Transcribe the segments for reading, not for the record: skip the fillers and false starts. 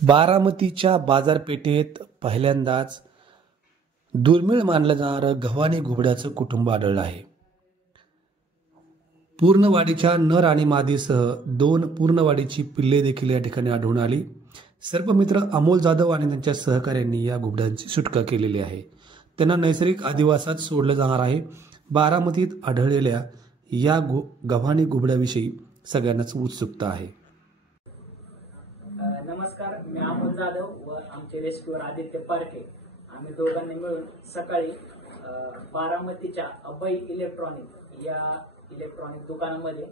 बारामतीच्या बाजारपेठेत पहिल्यांदाच दुर्मिळ मानलं जाणारं गव्हाणी घुबडाचं कुटुंब आढळलं आहे. पूर्णवाडीच्या नर आणि मादीसह 2 पूर्णवाडीची पिल्ले देखील या ठिकाणी आढळून आली. सर्पमित्र अमोल जाधव आणि त्यांच्या सहकाऱ्यांनी या घुबडांची सुटका केलेली आहे. त्यांना नैसर्गिक अधिवासात सोडलं जाणार आहे. बारामतीत आढळलेल्या या गव्हाणी घुबडाविषयी सगळ्यांनाच उत्सुकता आहे. नमस्कार, मी अमोल जाधव व आमचे रेस्क्यूअर आदित्य पारखे आम्ही दोघांनी मिळून सकाळी बारामतीच्या अभय इलेक्ट्रॉनिक या इलेक्ट्रॉनिक दुकानामध्ये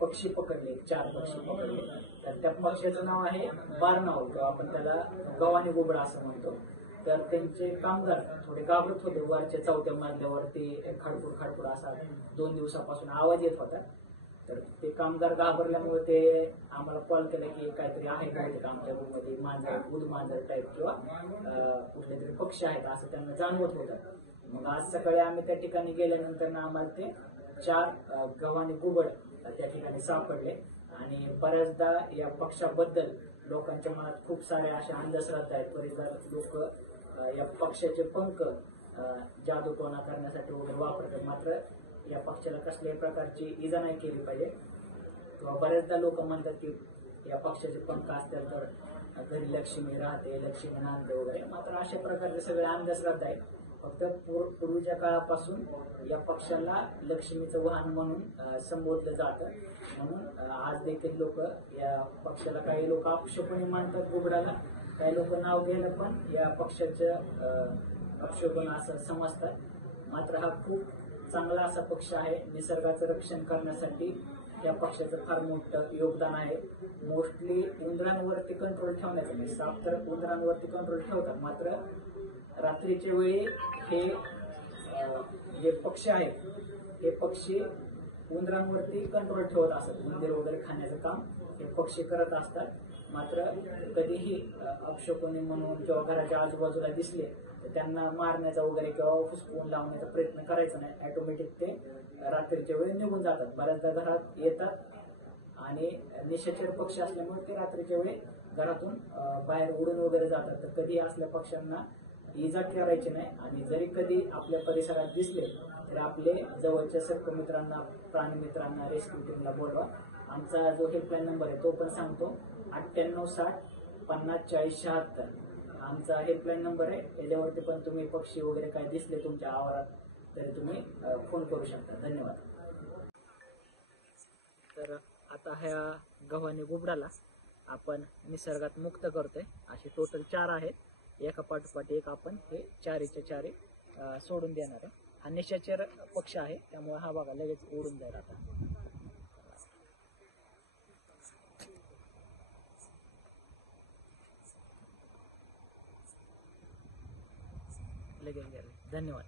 पक्षी पकडले, 4 पक्षी पकडले. तर त्या पक्ष्याचं नाव आहे बारनाव किंवा आपण त्याला गव्हाणी घुबड असं म्हणतो. तर त्यांचे कामगार थोडे घाबरत होते. वरच्या 4थ्या मजल्यावरती खडखड खडखड असा 2 दिवसापासून आवाज येत होता. तर ते कामगार घाबरल्यामुळे ते आम्हाला कॉल केला की काहीतरी आहे बहुतेक आमच्या रूममध्ये मांजर, दूध मांजर टाईप किंवा कुठले तरी पक्षी आहेत असं त्यांना जाणवत होतं. मग आज सकाळी आम्ही त्या ठिकाणी गेल्यानंतर आम्हाला ते 4 गव्हाणी घुबड त्या ठिकाणी सापडले. आणि बऱ्याचदा या पक्षाबद्दल लोकांच्या मनात खूप सारे असे अंधश्रद्धा आहेत. बरेच लोक या पक्षाचे पंख जादूटोणा करण्यासाठी वगैरे वापरतात. मात्र या पक्षाला कसल्याही प्रकारची इजा नाही केली पाहिजे. किंवा बरेचदा लोक म्हणतात की या पक्षाचे पंख असतात तर घरी लक्ष्मी राहते, लक्ष्मी नांदते वगैरे. मात्र अशा प्रकारचे सगळे अंधश्रद्धा आहेत. फक्त पूर्वीच्या काळापासून या पक्षाला लक्ष्मीचं वाहन म्हणून संबोधलं जातं. म्हणून आज देखील लोक या पक्षाला, काही लोक अपशकुनी मानतात घुबडाला, काही लोक नाव घ्यायला पण या पक्षाचं अपशकुन असं समजतात. मात्र हा खूप चांगला असा पक्ष आहे. निसर्गाचं रक्षण करण्यासाठी या पक्षाचं फार मोठं योगदान आहे. मोस्टली उंदरांवरती कंट्रोल ठेवण्याचं नाही. साप तर उंदरांवरती कंट्रोल ठेवतात, मात्र रात्रीच्या वेळी हे जे पक्षी आहेत हे पक्षी उंदरांवरती कंट्रोल ठेवत असतात. उंदीर वगैरे खाण्याचं काम हे पक्षी करत असतात. मात्र कधीही अपशकुनी म्हणून किंवा घराच्या आजूबाजूला दिसले तर त्यांना मारण्याचा वगैरे किंवा हुसकून लावण्याचा प्रयत्न करायचा नाही. ऑटोमॅटिक ते रात्रीच्या वेळी निघून जातात. बऱ्याचदा घरात येतात आणि निशाचर पक्षी असल्यामुळे ते रात्रीच्या वेळी घरातून बाहेर उडून वगैरे जातात. तर कधी असल्या पक्ष्यांना इजा करायची नाही. आणि जरी कधी आपल्या परिसरात दिसले तर आपले जवळच्या सर्पमित्रांना, प्राणीमित्रांना, रेस्क्यू टीमला बोलवा. आमचा जो हेल्पलाईन नंबर आहे तो पण सांगतो, 9860 50 40 76. आमचा हेल्पलाईन नंबर आहे. याच्यावरती पण तुम्ही पक्षी वगैरे काय दिसले तुमच्या आवारात तरी तुम्ही फोन करू शकता. धन्यवाद. तर आता ह्या गव्हाणी घुबडाला आपण निसर्गात मुक्त करतोय. असे टोटल 4 आहेत. एका पाठोपाठ एक आपण हे 4च्या 4 सोडून देणार आहे. हा निशाचर पक्ष आहे त्यामुळे हा बघा लगेच उडून जाईल. आता लगेच. धन्यवाद.